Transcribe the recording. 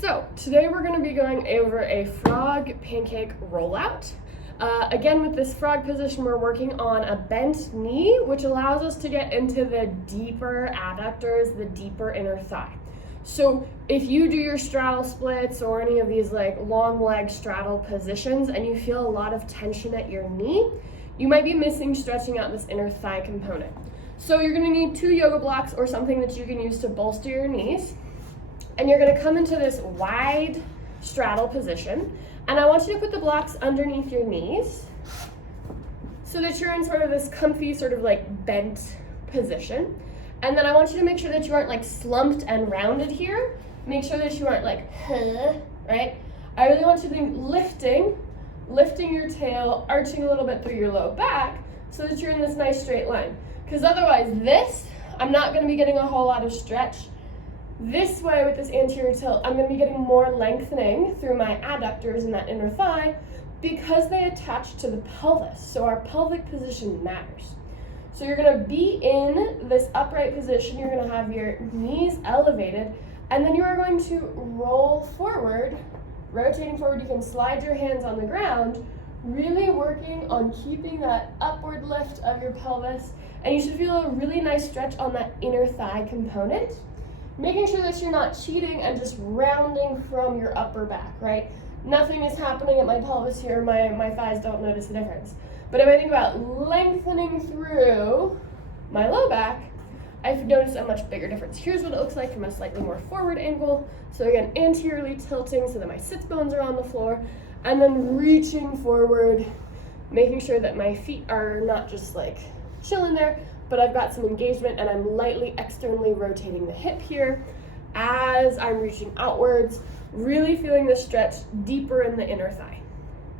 So today we're going to be going over a frog pancake rollout. Again, with this frog position, we're working on a bent knee, which allows us to get into the deeper adductors, the deeper inner thigh. So if you do your straddle splits or any of these like long leg straddle positions and you feel a lot of tension at your knee, you might be missing stretching out this inner thigh component. So you're going to need 2 yoga blocks or something that you can use to bolster your knees. And you're going to come into this wide straddle position. And I want you to put the blocks underneath your knees so that you're in sort of this comfy, sort of like bent position. And then I want you to make sure that you aren't like slumped and rounded here. Make sure that you aren't like, right? I really want you to think lifting your tail, arching a little bit through your low back so that you're in this nice straight line. Because otherwise I'm not going to be getting a whole lot of stretch. This way, with this anterior tilt, I'm going to be getting more lengthening through my adductors in that inner thigh because they attach to the pelvis. So our pelvic position matters. So you're going to be in this upright position. You're going to have your knees elevated, and then you are going to roll forward, rotating forward. You can slide your hands on the ground, really working on keeping that upward lift of your pelvis. And you should feel a really nice stretch on that inner thigh component. Making sure that you're not cheating and just rounding from your upper back, right? Nothing is happening at my pelvis here. My thighs don't notice the difference. But if I think about lengthening through my low back, I've noticed a much bigger difference. Here's what it looks like from a slightly more forward angle. So again, anteriorly tilting so that my sits bones are on the floor, and then reaching forward, making sure that my feet are not just like chilling there, but I've got some engagement, and I'm lightly externally rotating the hip here as I'm reaching outwards, really feeling the stretch deeper in the inner thigh.